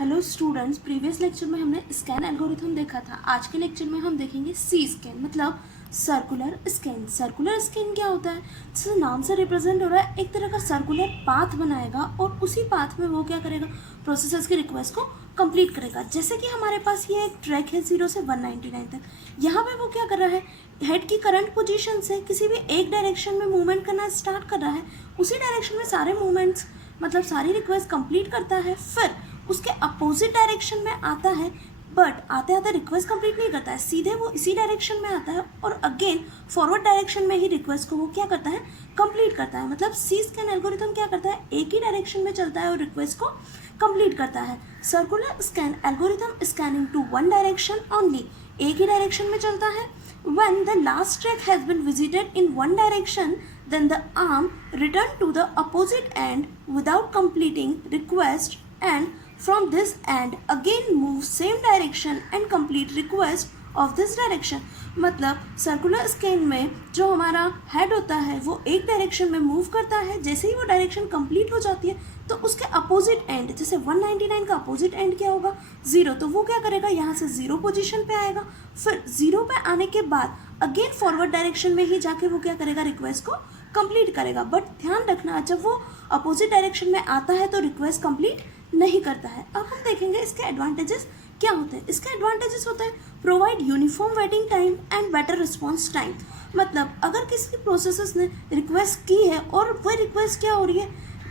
Hello students, previous lecture में हमने scan algorithm देखा था। आज के लेक्चर में हम देखेंगे सी स्कैन मतलब सर्कुलर स्कैन। सर्कुलर स्कैन क्या होता है? जैसे नाम से रिप्रेजेंट हो रहा है, एक तरह का सर्कुलर पाथ बनाएगा और उसी पाथ में वो क्या करेगा, प्रोसेसर्स की रिक्वेस्ट को कंप्लीट करेगा। जैसे कि हमारे पास ये एक ट्रैक है 0 से 199 तक। यहाँ पे वो क्या कर रहा है, हेड की करंट पोजीशन से किसी भी एक डायरेक्शन में मूवमेंट करना स्टार्ट कर रहा है। उसी डायरेक्शन में सारे मूवमेंट्स मतलब सारी रिक्वेस्ट कंप्लीट करता है, फिर उसके अपोजिट डायरेक्शन में आता है, बट आते आते रिक्वेस्ट कंप्लीट नहीं करता है, सीधे वो इसी डायरेक्शन में आता है और अगेन फॉरवर्ड डायरेक्शन में ही रिक्वेस्ट को वो क्या करता है, कंप्लीट करता है। मतलब सी स्कैन एल्गोरिथम क्या करता है, एक ही डायरेक्शन में चलता है और रिक्वेस्ट को कंप्लीट करता है। Circular scan algorithm scanning to one direction only, एक ही डायरेक्शन में चलता है। When the last track has been visited in one direction, then the arm return to the opposite end without completing request, and from this end again move same direction and complete request of this direction। मतलब circular scan में जो हमारा head होता है वो एक direction में move करता है, जैसे ही वो डायरेक्शन कंप्लीट हो जाती है तो उसके अपोजिट एंड, जैसे 199 का अपोजिट एंड क्या होगा, 0, तो वो क्या करेगा, यहाँ से 0 पोजीशन पे आएगा। फिर 0 पे आने के बाद अगेन फॉरवर्ड डायरेक्शन में ही जाके वो क्या करेगा, रिक्वेस्ट को कंप्लीट करेगा। बट ध्यान रखना, जब वो अपोजिट डायरेक्शन में आता है तो रिक्वेस्ट कंप्लीट नहीं करता है। अब हम देखेंगे इसके एडवांटेजेस क्या होते हैं। इसके एडवांटेजेस होते हैं provide uniform waiting time and better response time. मतलब अगर किसी प्रोसेसर्स ने रिक्वेस्ट की है और वह रिक्वेस्ट क्या हो रही है,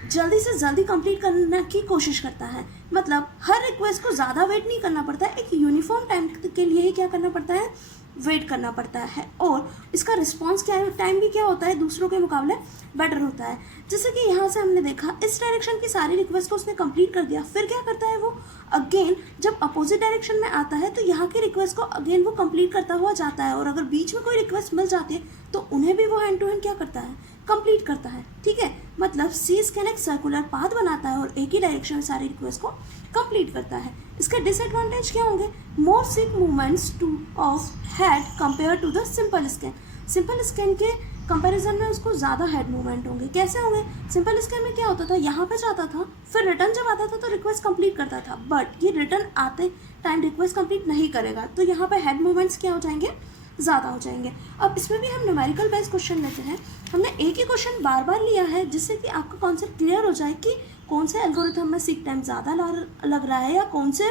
जल्दी से जल्दी कंप्लीट करने की कोशिश करता है, मतलब हर रिक्वेस्ट को ज़्यादा वेट नहीं करना पड़ता है, एक यूनिफॉर्म टाइम के लिए ही क्या करना पड़ता है, वेट करना पड़ता है। और इसका रिस्पॉन्स क्या है, टाइम भी क्या होता है, दूसरों के मुकाबले बेटर होता है। जैसे कि यहाँ से हमने देखा इस डायरेक्शन की सारी रिक्वेस्ट को उसने कंप्लीट कर दिया, फिर क्या करता है वो, अगेन जब अपोजिट डायरेक्शन में आता है तो यहाँ की रिक्वेस्ट को अगेन वो कंप्लीट करता हुआ जाता है, और अगर बीच में कोई रिक्वेस्ट मिल जाती है तो उन्हें भी वो हैंड टू हैंड क्या करता है, कंप्लीट करता है। ठीक है, मतलब सी स्कैन एक सर्कुलर पाथ बनाता है और एक ही डायरेक्शन में सारी रिक्वेस्ट को कंप्लीट करता है। इसके डिसएडवांटेज क्या होंगे, more sick movements to of head compare to the simple scan. Simple scan के कंपैरिजन में उसको ज़्यादा हेड मूवमेंट होंगे। कैसे होंगे, सिंपल स्कैन में क्या होता था, यहाँ पे जाता था, फिर रिटर्न जब आता था तो रिक्वेस्ट कंप्लीट करता था, बट ये रिटर्न आते टाइम रिक्वेस्ट कंप्लीट नहीं करेगा, तो यहाँ पे हेड मूवमेंट्स क्या हो जाएंगे, ज़्यादा हो जाएंगे। अब इसमें भी हम न्यूमेरिकल बेस्ड क्वेश्चन लेते हैं। हमने एक ही क्वेश्चन बार बार लिया है जिससे कि आपका कॉन्सेप्ट क्लियर हो जाए कि कौन से एल्गोरिथम में सीक टाइम ज़्यादा लग रहा है या कौन से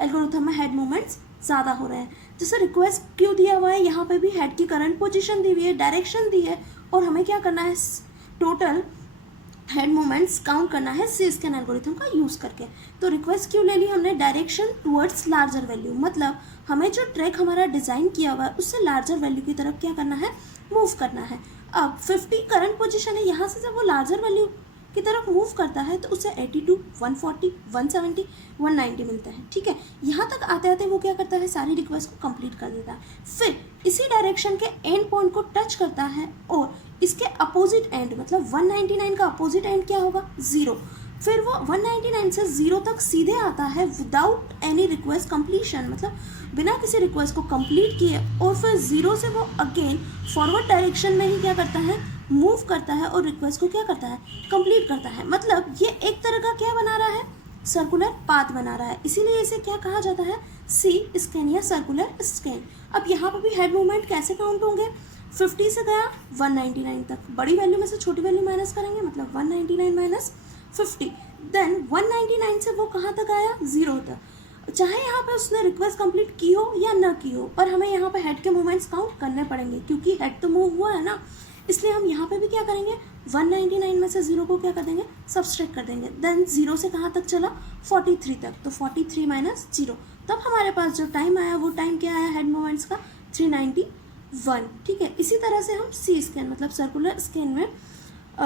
एल्गोरिथम में हेड मूवमेंट्स ज़्यादा हो रहे हैं। जैसे रिक्वेस्ट क्यों दिया हुआ है, यहाँ पे भी हेड की करंट पोजीशन दी हुई है, डायरेक्शन दी है, और हमें क्या करना है, टोटल हेड मूवमेंट्स काउंट करना है सी स्कैन एल्गोरिथम का यूज़ करके। तो रिक्वेस्ट क्यों ले ली हमने, डायरेक्शन टुवर्ड्स लार्जर वैल्यू, मतलब हमें जो ट्रैक हमारा डिज़ाइन किया हुआ है उससे लार्जर वैल्यू की तरफ क्या करना है, मूव करना है। अब 50 करंट पोजीशन है, यहाँ से जब वो लार्जर वैल्यू की तरफ मूव करता है तो उसे 82, 140, 170, 190 मिलता है। ठीक है, यहाँ तक आते आते वो क्या करता है, सारी रिक्वेस्ट को कंप्लीट कर देता है, फिर इसी डायरेक्शन के एंड पॉइंट को टच करता है और इसके अपोजिट एंड, मतलब 199 का अपोजिट एंड क्या होगा, 0, फिर वो 199 से 0 तक सीधे आता है विदाउट एनी रिक्वेस्ट कंप्लीशन, मतलब बिना किसी रिक्वेस्ट को कंप्लीट किए, और फिर 0 से वो अगेन फॉरवर्ड डायरेक्शन में ही क्या करता है, मूव करता है और रिक्वेस्ट को क्या करता है, कंप्लीट करता है। मतलब ये एक तरह का क्या बना रहा है, सर्कुलर पाथ बना रहा है, इसीलिए इसे क्या कहा जाता है, सी स्कैन या सर्कुलर स्कैन। अब यहाँ पर भी हेड मूवमेंट कैसे काउंट होंगे, 50 से गया 199 तक, बड़ी वैल्यू में से छोटी वैल्यू माइनस करेंगे, मतलब 199 माइनस 50, देन 199 से वो कहाँ तक आया, 0 तक। चाहे यहाँ पे उसने रिक्वेस्ट कंप्लीट की हो या ना की हो, पर हमें यहाँ पे हेड के मूवमेंट्स काउंट करने पड़ेंगे, क्योंकि हेड तो मूव हुआ है ना, इसलिए हम यहाँ पे भी क्या करेंगे, 199 में से 0 को क्या कर देंगे, सब्सट्रैक्ट कर देंगे। देन 0 से कहाँ तक चला, 43 तक, तो 43 माइनस 0, तब हमारे पास जो टाइम आया वो टाइम क्या आया हेड मूवमेंट्स का, 391। ठीक है, इसी तरह से हम सी स्कैन मतलब सर्कुलर स्कैन में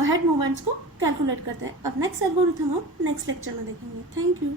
हेड मूवमेंट्स को कैलकुलेट करते हैं। अब नेक्स्ट एल्गोरिथम हम नेक्स्ट लेक्चर में देखेंगे। Thank you.